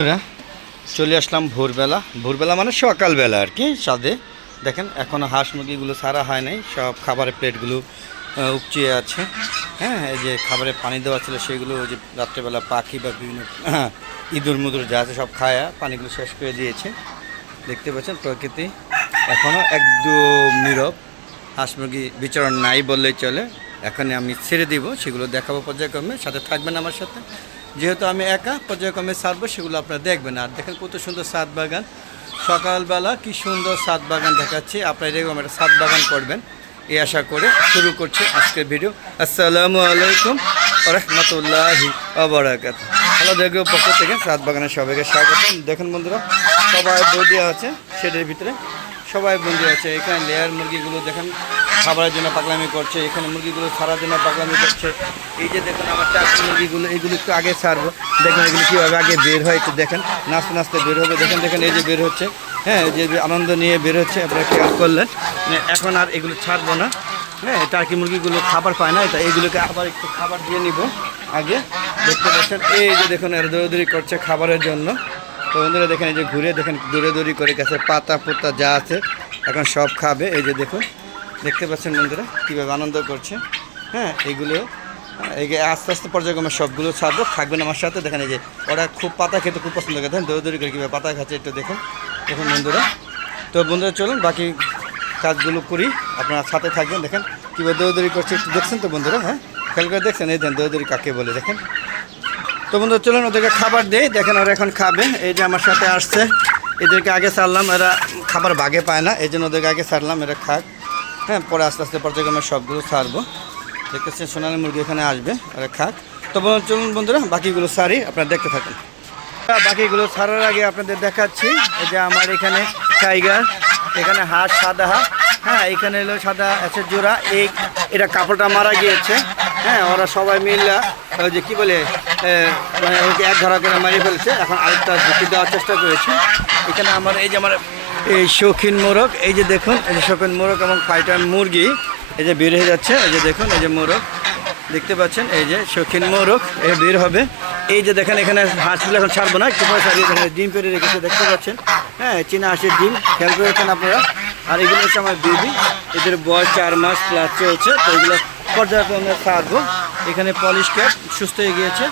বন্ধুরা, চলে আসলাম ভোরবেলা মানে সকালবেলা আর কি। সাথে দেখেন এখনও হাঁস মুরগিগুলো ছাড়া হয় নাই, সব খাবারের প্লেটগুলো উপচিয়ে আছে। হ্যাঁ, এই যে খাবারে পানি দেওয়া ছিল সেগুলো ওই যে রাত্রেবেলা পাখি বা বিভিন্ন ইঁদুর মুদুর যা আছে সব খায়া পানিগুলো শেষ করে দিয়েছে। দেখতে পাচ্ছেন প্রকৃতি এখনও একদম নীরব, হাঁস মুরগি বিচরণ নাই বললেই চলে। এখন আমি ছেড়ে দিব, সেগুলো দেখাবো পর্যায়ক্রমে, সাথে থাকবেন আমার সাথে। যেহেতু আমি একা পর্যায়ক্রমে ছাদবো, সেগুলো আপনারা দেখবেন। আর দেখেন কত সুন্দর ছাদ বাগান, সকালবেলা কি সুন্দর ছাদ বাগান দেখাচ্ছি। আপনারা এরকম একটা ছাদ বাগান করবেন এই আশা করে শুরু করছি আজকের ভিডিও। আসসালামু আলাইকুম রহমতুল্লাহি বারাকাতুহু। হ্যালো, দেখো পক্ষ থেকে ছাদ বাগানের সবাইকে স্বাগত। দেখেন বন্ধুরা, সবাই বন্দি আছে শেডের ভিতরে, সবাই বন্দি আছে। এখানে লেয়ার মুরগিগুলো দেখেন খাবারের জন্য পাগলামি করছে, এখানে মুরগিগুলো ছাড়ার জন্য পাগলামি করছে। এই যে দেখুন আমার টাকি মুরগিগুলো, এইগুলো একটু আগে ছাড়বো। দেখুন এগুলো কীভাবে আগে বের হয়, একটু দেখেন নাচতে নাচতে বের হবে। দেখেন এই যে বের হচ্ছে, হ্যাঁ, যে আনন্দ নিয়ে বের হচ্ছে। আপনারা খেয়াল করলেন, এখন আর এগুলো ছাড়বো না। হ্যাঁ, টার্কি মুরগিগুলো খাবার পায় না, তাই এইগুলোকে আবার একটু খাবার দিয়ে নিব আগে। দেখতে পাচ্ছেন এই যে দেখুন এর দৌড়দৌড়ি করছে খাবারের জন্য। তো বন্ধুরা দেখেন এই যে ঘুরে দেখেন দৌড়াদৌড়ি করে গেছে, পাতা পোতা যা আছে এখন সব খাবে। এই যে দেখুন, দেখতে পাচ্ছেন বন্ধুরা কীভাবে আনন্দ করছে। হ্যাঁ, এইগুলো এই আস্তে আস্তে পর্যায়ক্রমে সবগুলো ছাড়বো, থাকবেন আমার সাথে। দেখেন এই যে ওরা খুব পাতা খেতে খুব পছন্দ করে, দেখেন দৌড়দৌড়ি করে কীভাবে পাতা খাচ্ছে একটু দেখুন বন্ধুরা। তো বন্ধুরা চলুন বাকি কাজগুলো করি, আপনারা সাথে থাকবেন। দেখেন কীভাবে দৌড়দৌড়ি করছে একটু দেখছেন তো বন্ধুরা। হ্যাঁ, খেয়াল করে দেখছেন, এই দেন দৌড়দৌড়ি কাকে বলে দেখেন। তো বন্ধুরা চলুন ওদেরকে খাবার দেই। দেখেন ওরা এখন খাবে। এই যে আমার সাথে আসছে, এদেরকে আগে ছাড়লাম, এরা খাবার ভাগে পায় না, এই জন্য ওদেরকে আগে ছাড়লাম, এরা খাক। হ্যাঁ, পরে আস্তে আস্তে পর্যায়ক্রমে সবগুলো ছাড়বো। দেখতেছেন সোনালী মুরগি এখানে আসবে, ওরা খাক। তো চলুন বন্ধুরা বাকিগুলো ছাড়ি, আপনারা দেখতে থাকুন। বাকিগুলো ছাড়ার আগে আপনাদের দেখাচ্ছি, এই যে আমার এখানে টাইগার, এখানে হাঁস সাদা হাঁস। হ্যাঁ, এখানে হলো সাদা আছে জোড়া, এটা কাপড়টা মারা গিয়েছে। হ্যাঁ, ওরা সবাই মিলে ওই যে কী বলে মানে ওকে এক ধরা করে মারিয়ে ফেলছে। এখন আরেকটা ঝুঁকি দেওয়ার চেষ্টা করেছি। এখানে আমার এই যে আমার এই শৌখিন মোরগ, এই যে দেখুন এই যে শৌখিন মোরগ এবং ফাইটার মুরগি এই যে বের হয়ে যাচ্ছে। এই যে দেখুন এই যে মোরগ দেখতে পাচ্ছেন, এই যে শৌখিন মোরগ এই বের হবে। এই যে দেখেন এখানে হাঁসগুলো এখন ছাড়বো না, একটু পরে ছাড়িয়ে এখানে ডিম পেরে রেখেছে দেখতে পাচ্ছেন। হ্যাঁ, চীনা হাঁসের ডিম খেয়াল করেছেন আপনারা। আর এগুলো হচ্ছে আমার বেবি, এদের বয়স 4 মাস প্লাস চলছে। তো এগুলো পর্যায়ক্রমে ছাড়বো। এখানে পলিশ ক্যাপ সুস্থ হয়ে গিয়েছে।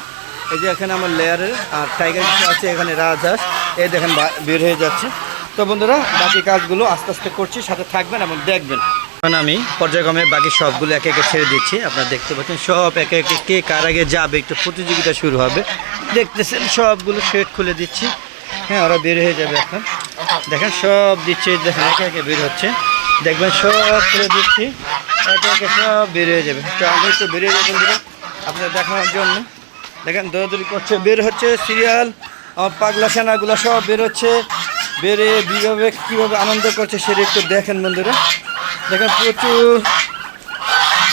এই যে এখানে আমার লেয়ারের আর টাইগার কিছু আছে, এখানে রাজহাঁস এই দেখেন বের হয়ে যাচ্ছে। তো বন্ধুরা বাকি কাজগুলো আস্তে আস্তে করছি, সাথে থাকবেন এবং দেখবেন। এখন আমি পর্যায়ক্রমে বাকি সবগুলো একে একে ছেড়ে দিচ্ছি। আপনারা দেখতে পাচ্ছেন সব একে একে কে কার আগে যাবে একটু প্রতিযোগিতা শুরু হবে। দেখতেছেন সবগুলো শেড খুলে দিচ্ছি। হ্যাঁ, ওরা বের হয়ে যাবে এখন। দেখেন সব দিচ্ছে, দেখেন একে একে বের হচ্ছে। দেখবেন সব খুলে দিচ্ছি, একে একে সব বের হয়ে যাবে। তো আমি একটু বেরিয়ে যাবেন বন্ধুরা আপনাদের দেখানোর জন্য। দেখেন দৌড়দৌড়ি করছে, বের হচ্ছে সিরিয়াল। আমার পাগলা সেনাগুলো সব বের হচ্ছে, বেরে কীভাবে আনন্দ করছে সেটা একটু দেখেন বন্ধুরা। দেখেন প্রচুর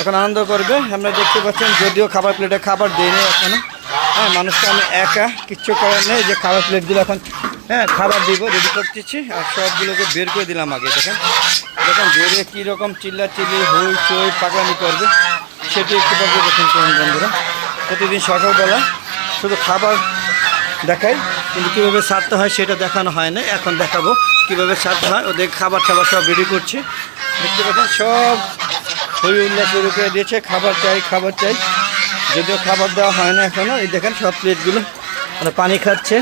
এখন আনন্দ করবে। আপনারা দেখতে পাচ্ছেন, যদিও খাবার প্লেটে খাবার দিইনি এখনো। হ্যাঁ, মানুষকে আমি একা কিচ্ছু করার নেই, যে খাবার প্লেটগুলো এখন হ্যাঁ খাবার দিব রেডি করতেছি। আর সবগুলোকে বের করে দিলাম আগে। দেখেন বেরিয়ে কীরকম চিল্লি হই চই পাগলামি করবে সেটি একটু পর্যবেক্ষণ করুন বন্ধুরা। প্রতিদিন সকালবেলা শুধু খাবার দেখাই, কিন্তু কীভাবে ছাড়তে হয় সেটা দেখানো হয় না। এখন দেখাবো কীভাবে ছাড়তে হয়। ওদের খাবার সব রেডি করছি। দেখতে পাচ্ছেন সব হই উল্লাস শুরু করে দিয়েছে, খাবার চাই। যদিও খাবার দেওয়া হয় না এখনও। এই দেখেন সব প্লেটগুলো পানি খাচ্ছে।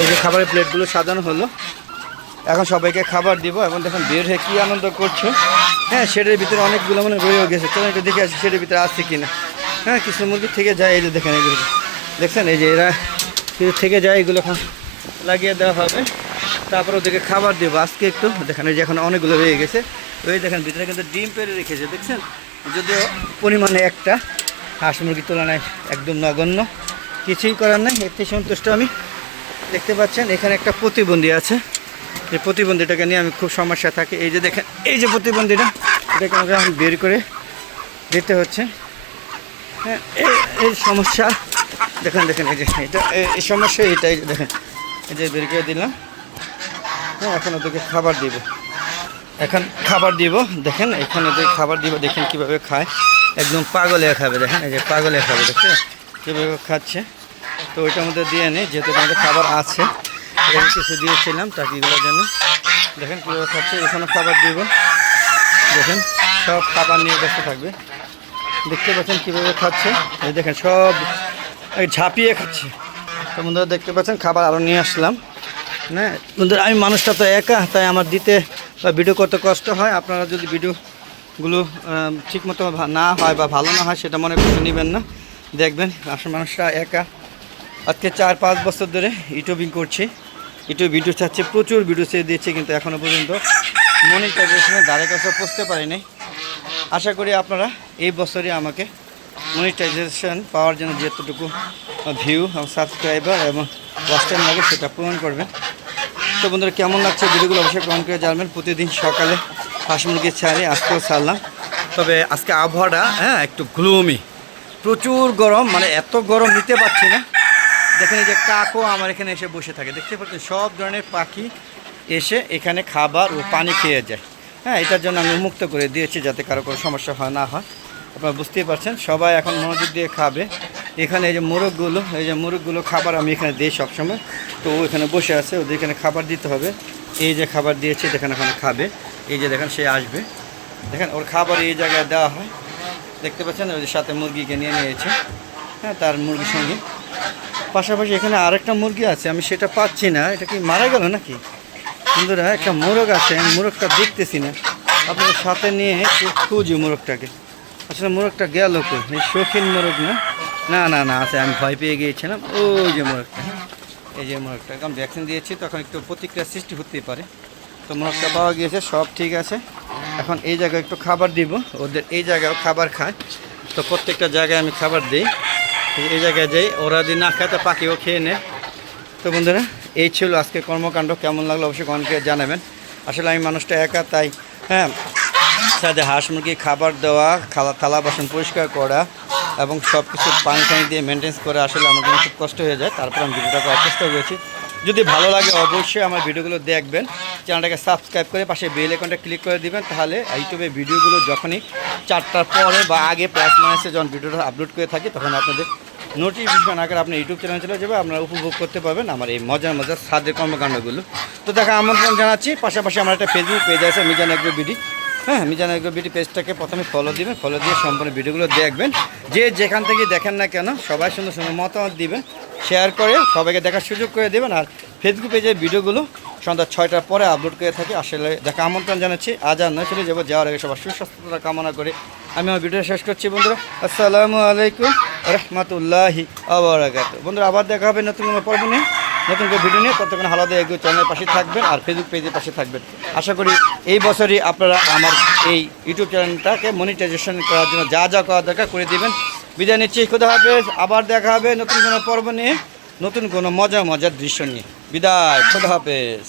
এই যে খাবারের প্লেটগুলো সাজানো হলো, এখন সবাইকে খাবার দিব। এবং দেখেন বের হয়ে কী আনন্দ করছে। হ্যাঁ, শেডের ভিতরে অনেকগুলো মানে রয়েও গেছে। চলো একটু দেখে আসি শেডের ভিতরে আসছে কিনা। হ্যাঁ, কিছু মুরগি থেকে যায়, এই যে দেখেন এগুলো দেখছেন, এই যে এরা কিছু থেকে যায়, এগুলো এখন লাগিয়ে দেওয়া হবে। তারপর ওদেরকে খাবার দেবো আজকে একটু। দেখেন এই যে এখন অনেকগুলো রয়ে গেছে। ওই দেখেন ভিতরে কিন্তু ডিম পেরে রেখেছে দেখছেন, যদিও পরিমাণে একটা হাঁস মুরগির তুলনায় একদম নগণ্য, কিছুই করার নেই, এতে সন্তুষ্ট আমি। দেখতে পাচ্ছেন এখানে একটা প্রতিবন্ধী আছে, এই প্রতিবন্ধীটাকে নিয়ে আমি খুব সমস্যা থাকি। এই যে দেখেন এই যে প্রতিবন্ধীটা, এটাকে আমাকে এখন বের করে দিতে হচ্ছে। হ্যাঁ, এই সমস্যা দেখেন এই যে এটা এই সমস্যা এটাই দেখেন, এই যে বের করে দিলাম। হ্যাঁ, এখন ওদেরকে খাবার দিব, দেখেন এখানে ওদের খাবার দিব। দেখেন কীভাবে খায়, একদম পাগলে খাবে। দেখেন এই যে পাগলে খাবে, দেখছেন কীভাবে খাচ্ছে। তো ওইটার মধ্যে দিয়ে নিই, যেহেতু আমাদের খাবার আছে। এখানে কিছু দিয়েছিলাম টাকিগুলোর জন্য। দেখেন কীভাবে খাচ্ছে, এখানে খাবার দিব। দেখেন সব খাবার নিয়ে ব্যস্ত থাকবে, দেখতে পাচ্ছেন কীভাবে খাচ্ছে। এই দেখেন সব ঝাঁপিয়ে খাচ্ছে। তো বন্ধুরা দেখতে পাচ্ছেন খাবার আরও নিয়ে আসলাম। হ্যাঁ বন্ধুরা, আমি মানুষটা তো একা, তাই আমার দিতে বা ভিডিও করতে কষ্ট হয়। আপনারা যদি ভিডিওগুলো ঠিকমতো না হয় বা ভালো না হয় সেটা মনে করে নেবেন না। দেখবেন আসলে মানুষটা একা। আজকে 4-5 বছর ধরে ইউটিউবিং করছি, ইউটিউব ভিডিও চাচ্ছে, প্রচুর ভিডিও ছেড়ে দিয়েছে, কিন্তু এখনও পর্যন্ত মনিটাইজেশনের ধারে কাছে পৌঁছতে পারিনি। আশা করি আপনারা এই বছরই আমাকে মনিটাইজেশন পাওয়ার জন্য যতটুকু ভিউ এবং সাবস্ক্রাইবার এবং ওয়াচ টাইম লাগে সেটা পূরণ করবেন। তো বন্ধুরা কেমন লাগছে ভিডিওগুলো অবশ্যই কমেন্ট করে জানবেন। প্রতিদিন সকালে হাঁস মুরগি ছাড়ি, আজকেও ছাড়লাম। তবে আজকে আবহাওয়াটা একটু গ্লুমি, প্রচুর গরম, মানে এত গরম নিতে পারছি না। দেখেন এই যে কাকও আমার এখানে এসে বসে থাকে, দেখতে পাচ্ছেন সব ধরনের পাখি এসে এখানে খাবার ও পানি খেয়ে যায়। এটার জন্য আমি উন্মুক্ত করে দিয়েছি যাতে কারো কোনো সমস্যা হয় না হয়। আপনারা বুঝতেই পারছেন সবাই এখন মনোযোগ দিয়ে খাবে। এখানে এই যে মোরগগুলো খাবার আমি এখানে দিই সবসময়। তো ও এখানে বসে আছে, ওদের এখানে খাবার দিতে হবে। এই যে খাবার দিয়েছি, দেখেন এখানে খাবে। এই যে দেখেন সে আসবে, দেখেন ওর খাবার এই জায়গায় দেওয়া হয়। দেখতে পাচ্ছেন ওই সাথে মুরগিকে নিয়ে নিয়েছে, তার মুরগির সঙ্গে। পাশাপাশি এখানে আরেকটা মুরগি আছে, আমি সেটা পাচ্ছি না। এটা কি মারা গেল নাকি? বন্ধুরা একটা মোরগ আছে, আমি মোরগটা দেখতেছি না। আপনাদের সাথে নিয়ে একটু খুঁজি মোরগটাকে। আসলে মোরগটা গেল কই? এই শৌখিন মোরগ না, না না না আছে, আমি ভয় পেয়ে গিয়েছিলাম। ওই যে মোরগটা, এই যে মোরগটা, এখন ভ্যাকসিন দিয়েছি, তখন একটু প্রতিক্রিয়া সৃষ্টি হতেই পারে। তো মোরগটা পাওয়া গিয়েছে, সব ঠিক আছে। এখন এই জায়গায় একটু খাবার দিব, ওদের এই জায়গায় খাবার খায়। তো প্রত্যেকটা জায়গায় আমি খাবার দিই, এই জায়গায় যাই, ওরা যদি না খায় তো পাখিও খেয়ে নেয়। তো বন্ধুরা এই ছিল আজকে কর্মকাণ্ড। কেমন লাগলো অবশ্যই কমেন্ট করে জানাবেন। আসলে আমি মানুষটা একা, তাই সাথে হাঁস মুরগি খাবার দেওয়া, থালা বাসন পরিষ্কার করা এবং সব কিছু পানি টানি দিয়ে মেনটেন্স করে আসলে আমার জন্য খুব কষ্ট হয়ে যায়। তারপর আমি ভিডিওটা করার চেষ্টা করেছি। যদি ভালো লাগে অবশ্যই আমার ভিডিওগুলো দেখবেন, চ্যানেলটাকে সাবস্ক্রাইব করে পাশে বেল আইকনটা ক্লিক করে দিবেন। তাহলে ইউটিউবে ভিডিওগুলো যখনই 4টার পরে বা আগে প্লাস মাইনাসে যখন ভিডিওটা আপলোড করে থাকি, তখন আপনাদের নোটিফিকেশন আকারে আপনার ইউটিউব চ্যানেল চলে যাবে, আপনারা উপভোগ করতে পারবেন আমার এই মজার ছাদের কর্মকাণ্ডগুলো। তো দেখা আমন্ত্রণ জানাচ্ছি। পাশাপাশি আমার একটা ফেসবুক পেজ আছে, Mizan agro BD. Mizan agro BD পেজটাকে প্রথমে ফলো দিবেন, ফলো দিয়ে সম্পূর্ণ ভিডিওগুলো দেখবেন। যে যেখান থেকে দেখেন না কেন সবাই সুন্দর সুন্দর মতামত দিবেন, শেয়ার করে সবাইকে দেখার সুযোগ করে দেবেন। আর ফেসবুক পেজের ভিডিওগুলো সন্ধ্যা 6টার পরে আপলোড করে থাকি। আসলে দেখা আমন্ত্রণ জানাচ্ছি। আজ আর নয়, চলে যাবো। যাওয়ার আগে সবার সুস্বাস্থ্যতা কামনা করে আমি আমার ভিডিও শেষ করছি। বন্ধুরা আসসালামু আলাইকুম রহমতুল্লাহি ওয়া বারাকাতুহু। বন্ধুরা আবার দেখা হবে নতুন কোনো পর্ব নিয়ে, নতুন করে ভিডিও নিয়ে। ততক্ষণ হালাদা এগ্রো চ্যানেলের পাশে থাকবেন আর ফেসবুক পেজের পাশে থাকবেন। আশা করি এই বছরই আপনারা আমার এই ইউটিউব চ্যানেলটাকে মনিটাইজেশন করার জন্য যা যা করা দরকার করে দেবেন। বিদায় নিচ্ছি, খোদা হাফেজ। আবার দেখা হবে নতুন কোনো পর্ব নিয়ে, নতুন কোনো মজার দৃশ্য নিয়ে। বিদায়, খোদা হাফেজ।